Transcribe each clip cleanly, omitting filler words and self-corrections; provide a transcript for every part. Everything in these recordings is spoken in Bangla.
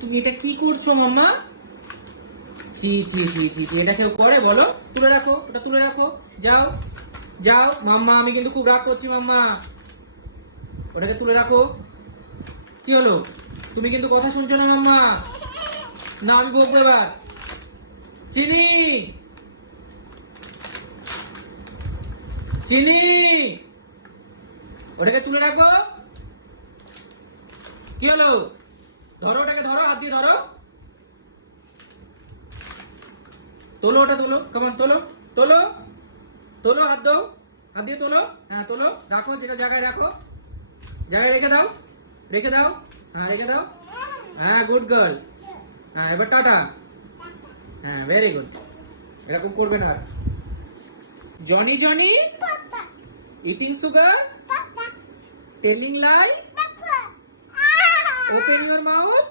তুমি এটা কি করছো মাম্মা? চি চি চি চি চি, এটা কেউ করে বলো? তুলে রাখো, ওটা তুলে রাখো। যাও যাও মাম্মা, আমি কিন্তু খুব রাগ করছি মাম্মা। ওটাকে তুলে রাখো। কি হলো? তুমি কিন্তু কথা শুনছো না মাম্মা। না, আমি বকবো এবার। চিনি চিনি, ওটাকে তুলে রাখো। কি হলো? ধরো ওটাকে, ধরো, হাত দিয়ে ধরো। তোলো ওটা, তোলো, কামান, তোলো তোলো তোলো, হাত দাও, হাত দিয়ে তোলো। হ্যাঁ তোলো, রাখো, যেটা জায়গায় রাখো, জায়গায় রেখে দাও, রেখে দাও। হ্যাঁ রেখে দাও। হ্যাঁ গুড গার্ল। হ্যাঁ এবার টাটা। হ্যাঁ ভেরি গুড। এরকম করবে না। Johnny Johnny, eating sugar, telling lie, open your mouth.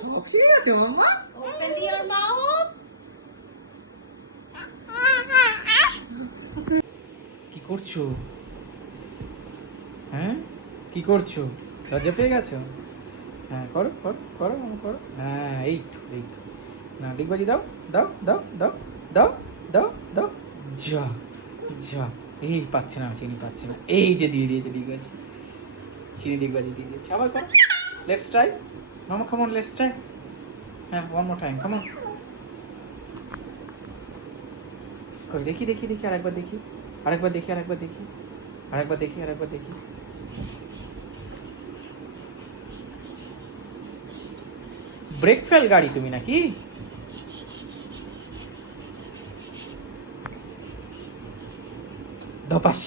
সব শিখে গেছে মাম্মা। Open your mouth. কি করছো? হ্যাঁ কি করছো? লজ্জা পেয়ে গেছো? হ্যাঁ করো করো করো মামা, করো। হ্যাঁ এই তো এই তো। না ডিগবাজি দাও, দাও দাও দাও দাও দাও দাও। যা যা, এই পাচ্ছে না, চিনি পাচ্ছে না। এই যে দিয়ে দিয়েছে ডিগবাজি, চিনি ডিগবাজি দিয়ে দিয়েছে। আবার করো, লেটস ট্রাই মামা, কাম অন, লেটস ট্রাই। হ্যাঁ one more time, come on. কই দেখি দেখি দেখি, আরেকবার দেখি, আরেকবার দেখি, আরেকবার দেখি, আরেকবার দেখি, আরেকবার দেখি। ব্রেক ফেল গাড়ি তুমি নাকি? ধপাস।